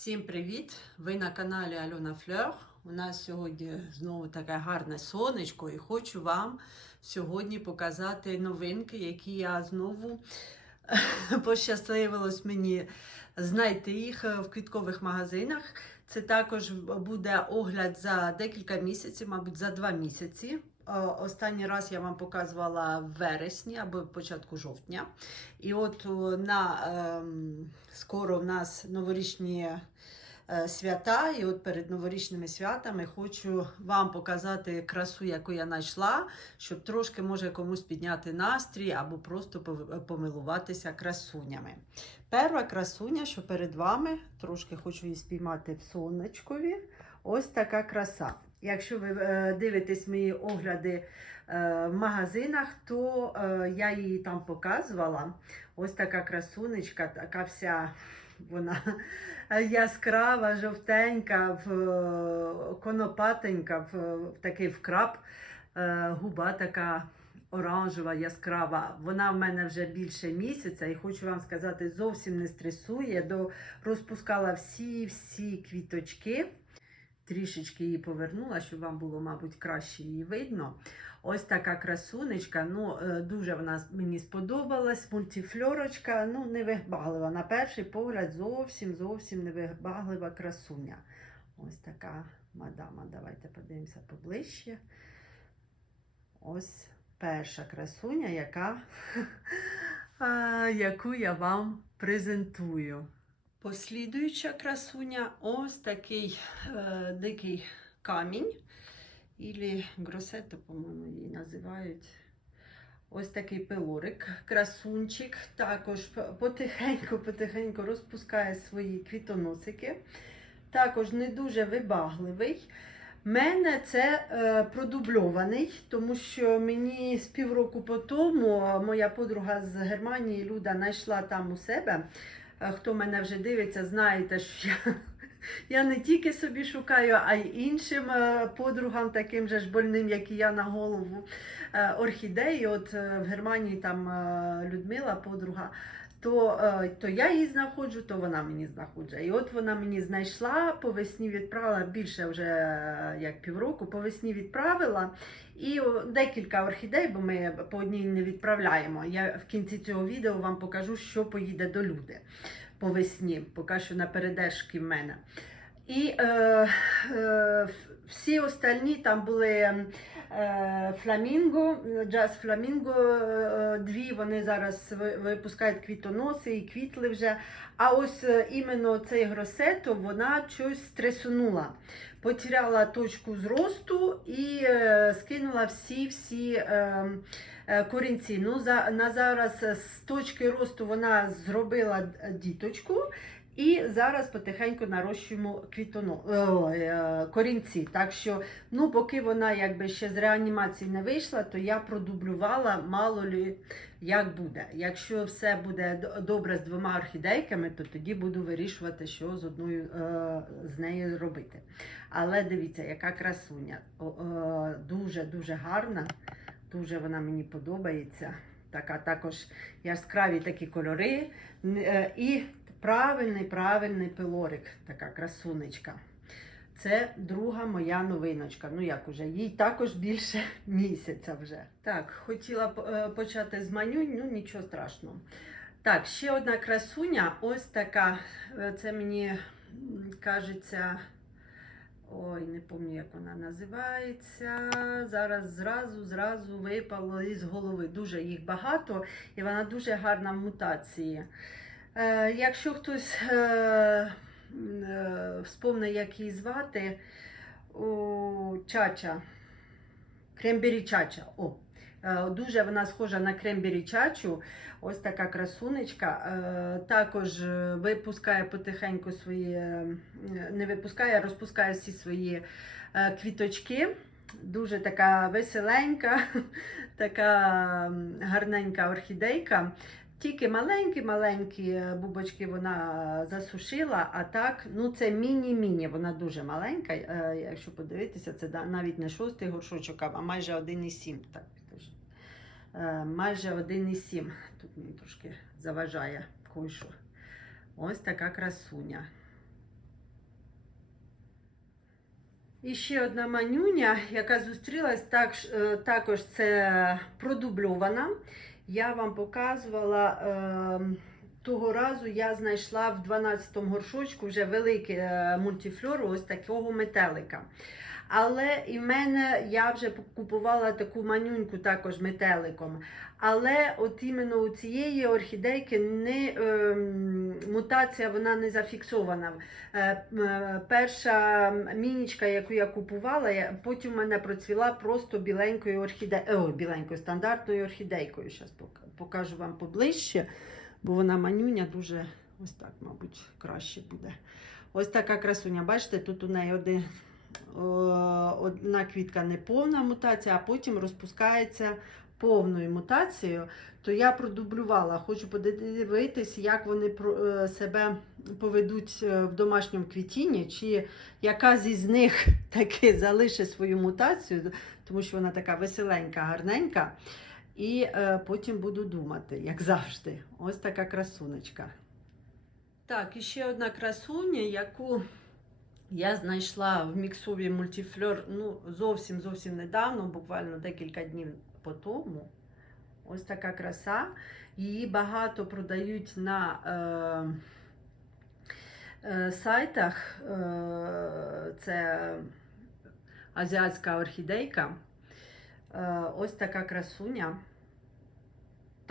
Всім привіт! Ви на каналі Альона Флер. У нас сьогодні знову таке гарне сонечко, і хочу вам сьогодні показати новинки, які я знову пощасливилось мені знайти їх в квіткових магазинах. Це також буде огляд за декілька місяців, мабуть, за два місяці. Е, Останній раз я вам показувала в вересні або початку жовтня. І от на ем, скоро в нас новорічні е, свята, і от перед новорічними святами хочу вам показати красу, яку я знайшла, щоб трошки може комусь підняти настрій або просто помилуватися красунями. Перша красуня, що перед вами, трошки хочу її спіймати в сонечкові. Ось така краса. Якщо ви е, дивитесь мої огляди е, в магазинах, то е, я її там показувала. Ось така красунечка, така вся вона яскрава, жовтенька, конопатенька, такий вкрап, губа така оранжева, яскрава. Вона в мене вже більше місяця, і хочу вам сказати, зовсім не стресує. До, розпускала всі-всі квіточки. Трішечки її повернула, щоб вам було, мабуть, краще її видно. Ось така красунечка. Ну, е, дуже вона мені сподобалась. Мультифльорочка, ну, невибаглива. На перший погляд, зовсім зовсім невибаглива красуня. Ось така мадама. Давайте подивимося поближче. Ось перша красуня, яка, яку я вам презентую. Послідуюча красуня ось такий е, дикий камінь. Ілі гросето, по-моєму, її називають. Ось такий пилорик, красунчик, також потихеньку-потихеньку розпускає свої квітоносики. Також не дуже вибагливий. Мене це е, продубльований, тому що мені з півроку по тому моя подруга з Германії Люда знайшла там у себе. Е, Хто мене вже дивиться, знаєте, що я, я не тільки собі шукаю, а й іншим е, подругам, таким же ж больним, як і я на голову е, орхідеї. От в Германії там Людмила, подруга. То, е, то я її знаходжу, то вона мені знаходжує. І от вона мені знайшла, по весні відправила більше вже е, як півроку, по весні відправила. І декілька орхідей, бо ми по одній не відправляємо. Я в кінці цього відео вам покажу, що поїде до люди по весні, поки що на передержки в мене. І е, е, всі остальні там були фламінго, джаз фламінго, е, дві вони зараз випускають квітоноси і квітли вже. А ось е, іменно цей гросето вона щось стресунула. Потеряла точку зросту і е, скинула всі-всі е, е, корінці. Ну, на зараз е, з точки росту вона зробила е, діточку. І зараз потихеньку нарощуємо квітоно, ой, е, корінці. Так що, ну, поки вона якби ще з реанімації не вийшла, то я продублювала, мало лі як буде. Якщо все буде добре з двома орхідейками, то тоді буду вирішувати, що з одною е, з нею робити. Але дивіться, яка красуня. Е, дуже дуже гарна, дуже вона мені подобається. Така також яскраві такі кольори. Е, І правильний, правильний пилорик, така красунечка. Це друга моя новиночка. Ну як уже, їй також більше місяця вже. Так, хотіла е, почати з манюнь, ну нічого страшного. Так, ще одна красуня, ось така. Е, Це мені кажеться. Ой, не пам'ятаю, як вона називається. Зараз зразу, зразу випало із голови. Дуже їх багато, і вона дуже гарна в мутації. Е, якщо хтось е, е, вспомне, як її звати, о, Чача, Крембері Чача. О, дуже вона схожа на Крембері Чачу. Ось така красунечка. Також випускає потихеньку свої, не випускає, а розпускає всі свої квіточки. Дуже така веселенька, така гарненька орхідейка. Тільки маленькі-маленькі е, бубочки вона засушила, а так, ну це міні-міні, вона дуже маленька. Е, Якщо подивитися, це навіть не шостий горшочок, а майже 1,7. Так. Е, майже 1,7. Тут мені трошки заважає кое-що. Ось така красуня. І ще одна манюня, яка зустрілась, так, е, також це продубльована. Я вам показувала е, того разу, я знайшла в 12-му горшочку вже великий е, мультифлор, ось такого метелика. Але і в мене я вже купувала таку манюньку також метеликом. Але от іменно у цієї орхідейки не, ем, мутація вона не зафіксована. Е, е, перша мінічка, яку я купувала, я- потім мене процвіла просто біленькою орхідейкою, о, біленькою стандартною орхідейкою. Зараз покажу вам поближче, бо вона манюня дуже ось так, мабуть, краще буде. Ось така красуня. Бачите, тут у неї один, одна квітка не повна мутація, а потім розпускається повною мутацією. То я продублювала, хочу подивитись, як вони е, себе поведуть е, в домашньому квітінні, чи яка зі них таки залишить свою мутацію, тому що вона така веселенька, гарненька. І е, потім буду думати, як завжди. Ось така красунечка. Так, і ще одна красуня, яку я знайшла в міксові мультифльор ну, зовсім зовсім недавно, буквально декілька днів по тому. Ось така краса. Її багато продають на е, е, сайтах. Е, це азіатська орхідейка. Е, ось така красуня.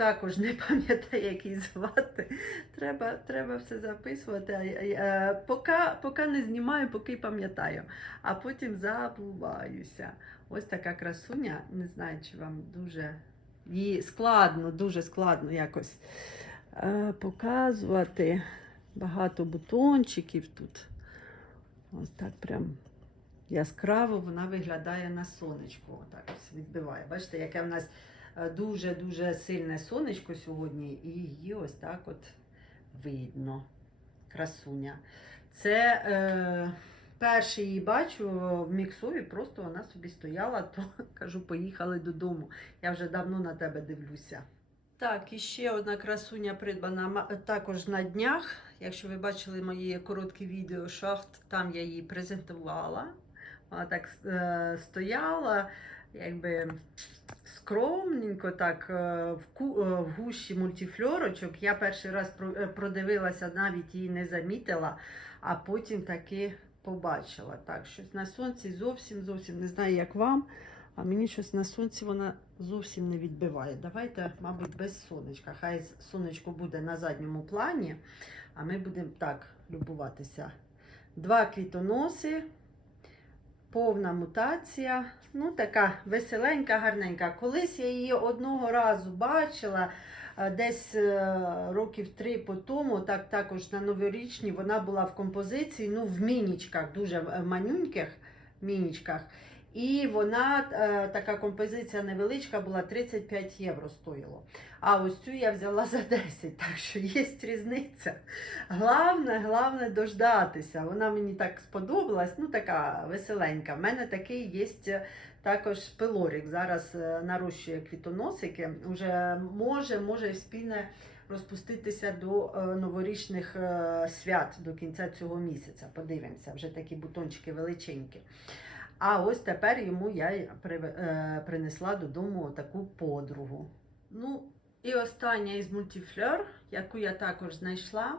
Також не пам'ятаю, як її звати. Треба, треба все записувати. Поки, поки не знімаю, поки пам'ятаю, а потім забуваюся. Ось така красуня. Не знаю, чи вам дуже її складно, дуже складно якось е, показувати. Багато бутончиків тут. Ось так прям яскраво вона виглядає на сонечку. Отак ось відбиває. Бачите, яке в нас дуже-дуже сильне сонечко сьогодні, і її ось так от видно. Красуня. Це е, перший її бачу в міксові, просто вона собі стояла, то кажу, поїхали додому. Я вже давно на тебе дивлюся. Так, і ще одна красуня придбана також на днях. Якщо ви бачили мої короткі відео шахт, там я її презентувала. Вона так е, стояла, якби скромненько, так е, е, в гущі мультифльорочок. Я перший раз е, продивилася, навіть її не замітила, а потім таки побачила. Так, щось на сонці зовсім зовсім не знаю, як вам. А мені щось на сонці вона зовсім не відбиває. Давайте, мабуть, без сонечка. Хай сонечко буде на задньому плані, а ми будемо так любуватися. Два квітоноси, повна мутація. Ну, така веселенька, гарненька. Колись я її одного разу бачила. е, Десь е, років три по тому, так також на новорічні, вона була в композиції, ну, в мінічках, дуже е, манюньких мінічках. І вона, е, така композиція невеличка, була 35 євро стоїло. А ось цю я взяла за 10, так що є різниця. Главне, главне дождатися. Вона мені так сподобалась, ну така веселенька. В мене такий є також пилорик. Зараз е, нарощує квітоносики. Уже може, може спіне розпуститися до е, новорічних свят до кінця цього місяця. Подивимося, вже такі бутончики величенькі. А ось тепер йому я приве- е, принесла додому таку подругу. Ну, і остання із мультифлер, яку я також знайшла.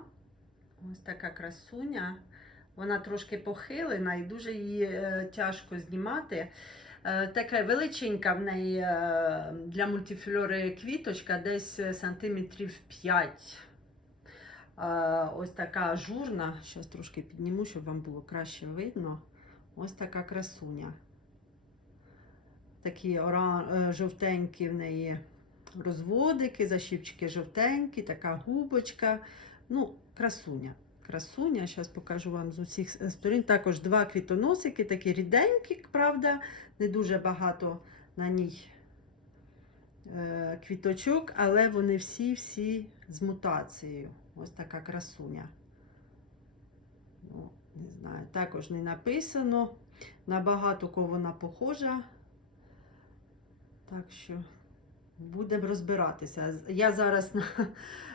Ось така красуня. Вона трошки похилена і дуже її е, тяжко знімати. Е, така величенька в неї е, для мультифльори квіточка, десь е, сантиметрів 5. Е, ось така ажурна. Зараз трошки підніму, щоб вам було краще видно. Ось така красуня. Такі оран... е, жовтенькі в неї розводики, защіпчики жовтенькі, така губочка. Ну, красуня. Красуня, зараз покажу вам з усіх сторін. Також два квітоносики, такі ріденькі, правда, не дуже багато на ній е, квіточок, але вони всі-всі з мутацією. Ось така красуня. Не знаю, також не написано. На багато кого вона похожа. Так що будемо розбиратися. Я зараз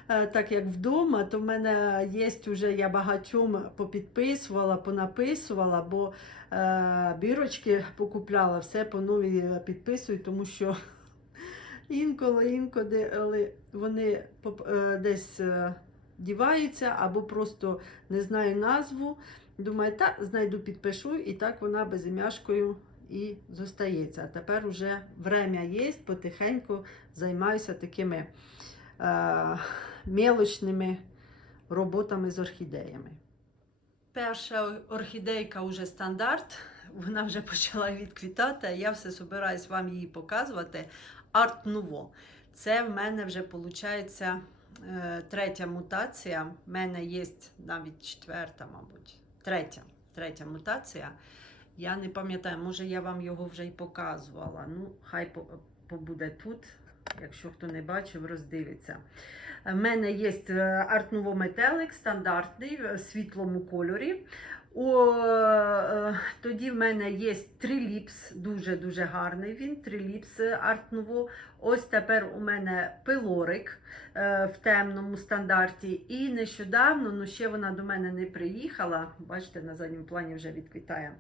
е, так як вдома, то в мене є вже я багатьом попідписувала, понаписувала, бо е, бірочки покупляла, все по новій підписую, тому що інколи, інколи вони е, десь е, діваються або просто не знаю назву. Думаю, та знайду, підпишу, і так вона безім'яшкою і зостається. А тепер уже время є, потихеньку займаюся такими е, мелочними роботами з орхідеями. Перша орхідейка вже стандарт, вона вже почала відквітати, а я все собираюсь вам її показувати. Арт Nouveau. Це в мене вже виходить третя мутація. У мене є навіть четверта, мабуть. Третя, третя мутація. Я не пам'ятаю, може я вам його вже й показувала. Ну, хай побуде тут. Якщо хто не бачив, роздивиться. У мене є Art Nouveau метелик стандартний в світлому кольорі. О, е, тоді в мене є триліпс, дуже-дуже гарний він. Триліпс Nouveau. Ось тепер у мене пилорик е, в темному стандарті. І нещодавно, ну ще вона до мене не приїхала. Бачите, на задньому плані вже відквітає.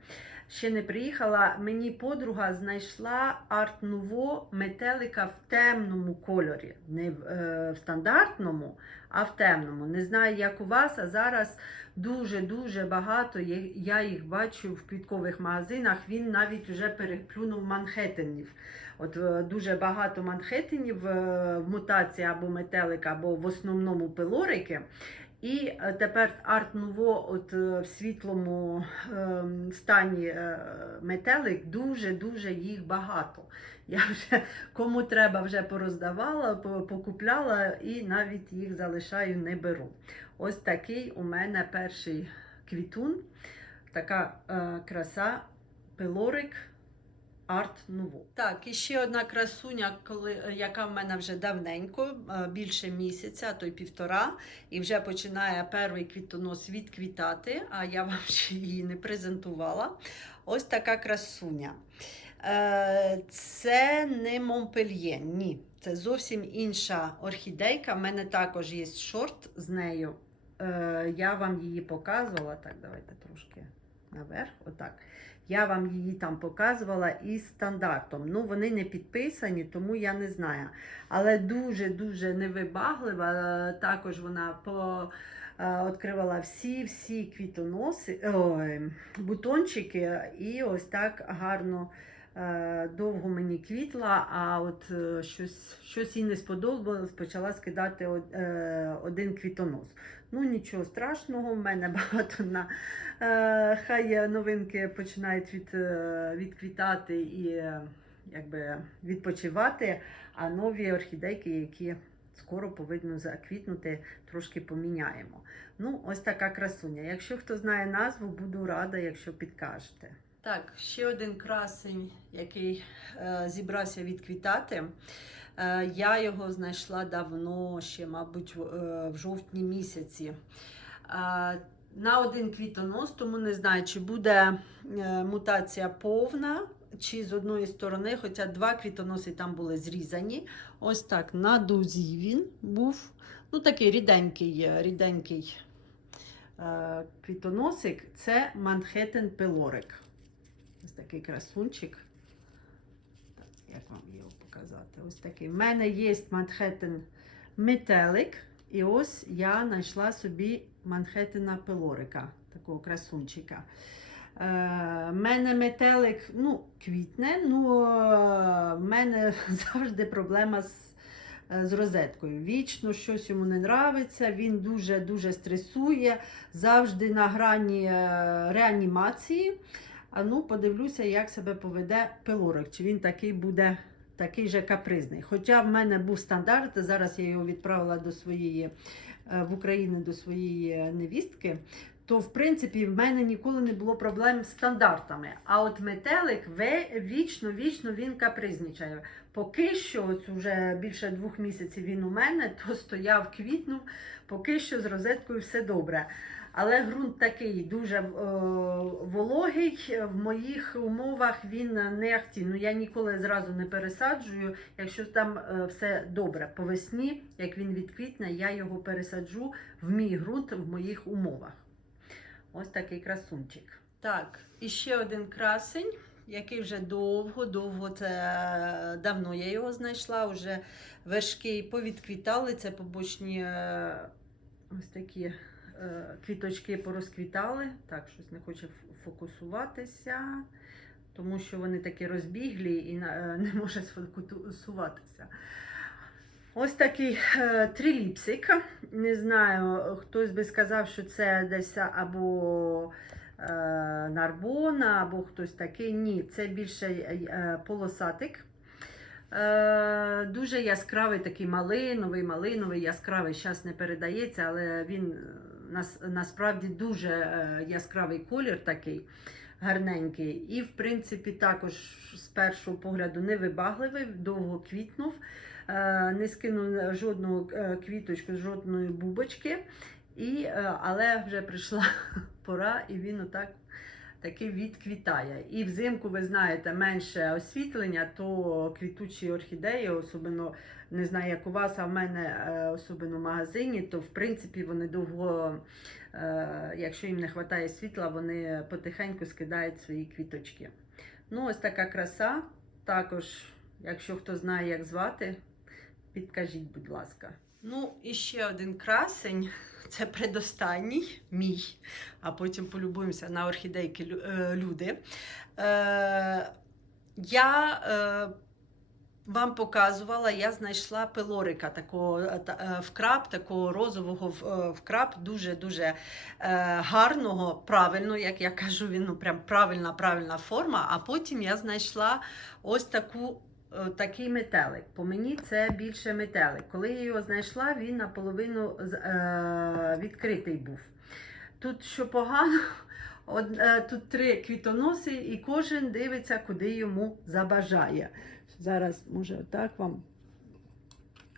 Ще не приїхала. Мені подруга знайшла Art Nouveau метелика в темному кольорі. Не в, е, в стандартному, а в темному. Не знаю, як у вас, а зараз дуже-дуже багато. Я їх бачу в квіткових магазинах. Він навіть вже переплюнув Манхеттенів. От е, дуже багато Манхеттенів е, в мутації або метелика, або в основному пилорики. І е, тепер Арт Nouveau от е, в світлому ем, стані е, метелик дуже-дуже їх багато. Я вже кому треба вже пороздавала, покупляла і навіть їх залишаю, не беру. Ось такий у мене перший квітун, така краса, пилорик. Арт Nouveau. Так, і ще одна красуня, коли, яка в мене вже давненько, е, більше місяця, то й півтора, і вже починає перший квітонос відквітати, а я вам ще її не презентувала. Ось така красуня. Е, Це не Монпельє, ні. Це зовсім інша орхідейка. У мене також є шорт з нею. Е, Я вам її показувала. Так, давайте трошки наверх. Отак. Я вам її там показувала із стандартом. Ну, вони не підписані, тому я не знаю. Але дуже-дуже невибаглива. Е, Також вона по. е, Відкривала всі всі квітоноси, ой, бутончики, і ось так гарно е, довго мені квітла, а от щось, щось їй не сподобалось, почала скидати один квітонос. Ну, нічого страшного, в мене багато на е, хай новинки починають від, е, відквітати і е, якби відпочивати, а нові орхідейки, які скоро повинні заквітнути, трошки поміняємо. Ну, ось така красуня. Якщо хто знає назву, буду рада, якщо підкажете. Так, ще один красень, який е, зібрався відквітати. Е, я його знайшла давно, ще, мабуть, в, е, жовтні місяці. Е, на один квітонос, тому не знаю, чи буде мутація повна, чи з одної сторони, хоча два квітоноси там були зрізані. Ось так на дузі він був. Ну, такий ріденький, ріденький квітоносик. Це Манхеттен Пелорик. Ось такий красунчик. Як вам його показати? Ось такий. У мене є Манхеттен метелик. І ось я знайшла собі Манхеттена Пелорика, такого красунчика. Е, мене метелик ну, квітне, ну е, в мене завжди проблема з, е, з розеткою. Вічно щось йому не нравиться, він дуже-дуже стресує, завжди на грані е, реанімації. А ну, подивлюся, як себе поведе пилорик, чи він такий буде такий же капризний. Хоча в мене був стандарт, зараз я його відправила до своєї е, в Україну до своєї невістки. То, в принципі, в мене ніколи не було проблем з стандартами. А от метелик вічно, вічно він капризничає. Поки що, ось уже більше двох місяців він у мене, то стояв, квітнув, поки що з розеткою все добре. Але ґрунт такий дуже е, вологий. В моїх умовах він не. Ну я ніколи зразу не пересаджую. Якщо там е, все добре по весні, як він відквітне, я його пересаджу в мій ґрунт в моїх умовах. Ось такий красунчик. Так, і ще один красень, який вже довго-довго, це давно я його знайшла, вже вершки повідквітали, це побочні е, ось такі квіточки порозквітали. Так, щось не хоче фокусуватися, тому що вони такі розбіглі і е, не може сфокусуватися. Ось такий е, триліпсик. Не знаю, хтось би сказав, що це десь або е, нарбона, або хтось такий. Ні, це більше е, полосатик. Е, дуже яскравий, такий малиновий, малиновий, яскравий. Зараз не передається, але він е, нас, насправді дуже е, яскравий колір такий гарненький. І, в принципі, також з першого погляду невибагливий, довго квітнув. Е, не скинув жодну е, квіточку, жодної бубочки. І, але вже прийшла пора, і він отак таки відквітає. І взимку, ви знаєте, менше освітлення, то квітучі орхідеї, особливо не знаю, як у вас, а в мене е, особливо в магазині, то в принципі вони довго, е, якщо їм не вистачає світла, вони потихеньку скидають свої квіточки. Ну, ось така краса. Також, якщо хто знає, як звати, підкажіть, будь ласка. Ну, і ще один красень. Це предостанній мій, а потім полюбуємося на орхідейки е, люди. Е, я е, вам показувала, я знайшла пилорика такого та- вкраб, такого розового в- е, дуже-дуже гарного, правильно, як я кажу, він ну, прям правильна, правильна форма. А потім я знайшла ось таку. Е, Такий метелик. По мені це більше метелик. Коли я його знайшла, він наполовину е, відкритий був. Тут що погано, од- е, тут три квітоноси, і кожен дивиться, куди йому забажає. Зараз, може, отак вам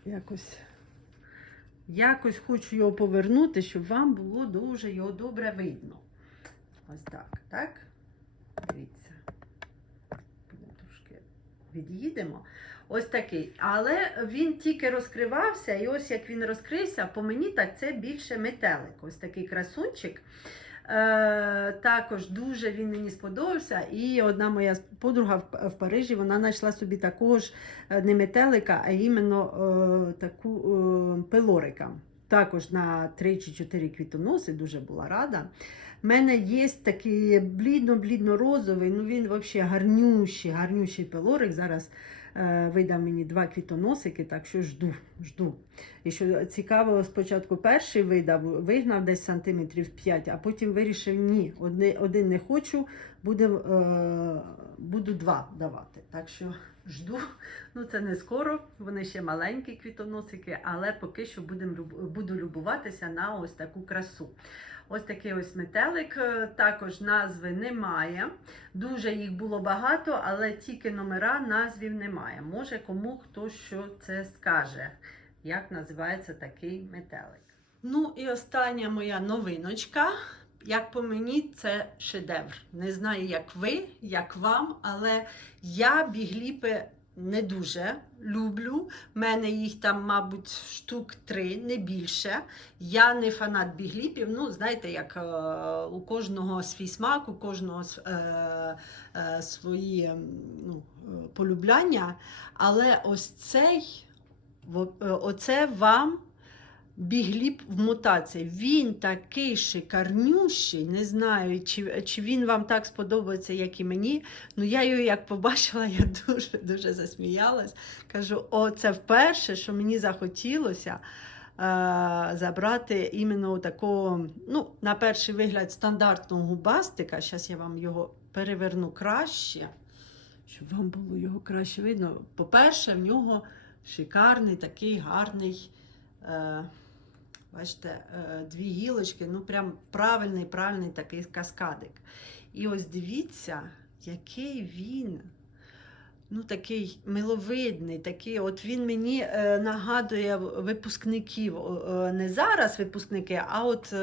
якось, якось хочу його повернути, щоб вам було дуже його добре видно. Ось так, так? Дивіться. Будемо від'їдемо. Ось такий. Але він тільки розкривався, і ось як він розкрився, по мені так це більше метелик. Ось такий красунчик. Е, також дуже він мені сподобався. І одна моя подруга в, в Парижі вона знайшла собі такого ж е, не метелика, а іменно е, таку е, пилорика. Також на 3 чи 4 квітоноси, дуже була рада. У мене є такий блідно-блідно-розовий, ну він взагалі гарнющий, гарнющий пилорик. Зараз е, видав мені два квітоносики, так що жду. жду. І що цікаво, спочатку перший видав, вигнав десь сантиметрів 5, а потім вирішив, ні, одне, один не хочу, буде, е, буду два давати. Так що жду. Ну це не скоро, вони ще маленькі квітоносики, але поки що будем, буду любуватися на ось таку красу. Ось такий ось метелик, е, також назви немає. Дуже їх було багато, але тільки номера назвів немає. Може кому хто що це скаже, як називається такий метелик. Ну і остання моя новиночка. Як по мені, це шедевр. Не знаю, як ви, як вам, але я бігліпи не дуже люблю. У мене їх там, мабуть, штук три, не більше. Я не фанат бігліпів. Ну, знаєте, як е, у кожного свій смак, у кожного е, е, свої ну, е, полюбляння. Але ось цей, е, оце вам бігліп в мутації. Він такий шикарнющий. Не знаю, чи, чи він вам так сподобається, як і мені. Ну, я його як побачила, я дуже-дуже засміялась. Кажу, о, це вперше, що мені захотілося. е, Забрати іменно такого, ну, на перший вигляд, стандартного губастика. Зараз я вам його переверну краще, щоб вам було його краще видно. По-перше, в нього шикарний такий гарний. Е, Бачите, е, дві гілочки, ну прям правильний, правильний такий каскадик. І ось дивіться, який він ну, такий миловидний, такий, от він мені е, нагадує випускників, е, не зараз випускники, а от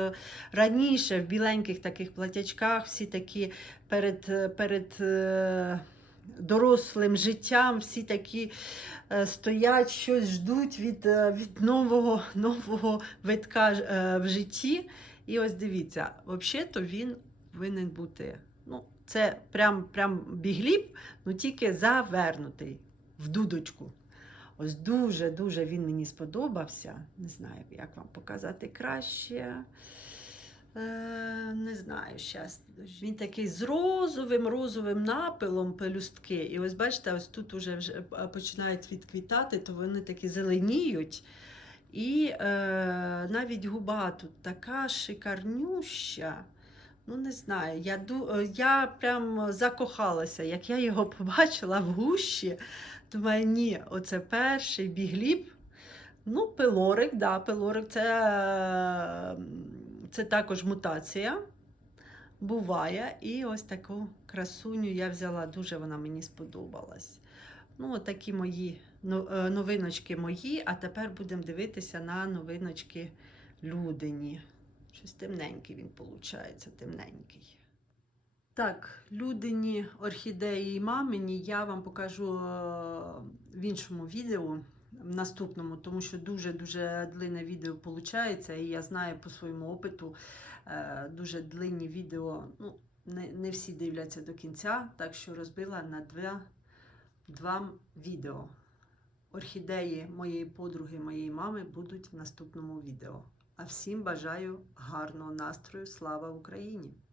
раніше в біленьких таких платячках, всі такі перед, перед дорослим життям, всі такі е, стоять, щось ждуть від, е, від нового, нового витка е, в житті. І ось дивіться, взагалі-то він повинен бути. Ну, це прям, прям бігліп, ну тільки завернутий в дудочку. Ось дуже-дуже він мені сподобався. Не знаю, як вам показати краще. Е, не знаю, щас. Він такий з розовим розовим напилом пелюстки. І ось бачите, ось тут вже е, починають відквітати, то вони такі зеленіють. І е, навіть губа тут така шикарнюща. Ну, не знаю, я, е, я прям закохалася. Як я його побачила в гущі, думаю, ні, оце перший бігліп. Ну, пилорик, да, пилорик це, це також мутація. Буває. І ось таку красуню я взяла, дуже вона мені сподобалась. Ну, такі мої е, новиночки мої, а тепер будемо дивитися на новиночки Людині. Щось темненький він виходить, темненький. Так, людині орхідеї і мамині я вам покажу е, в іншому відео, в наступному, тому що дуже-дуже длинне відео виходить, і я знаю по своєму опиту е, дуже длинні відео. Ну, не, не всі дивляться до кінця, так що розбила на два, два відео. Орхідеї моєї подруги, моєї мами будуть в наступному відео. А всім бажаю гарного настрою. Слава Україні!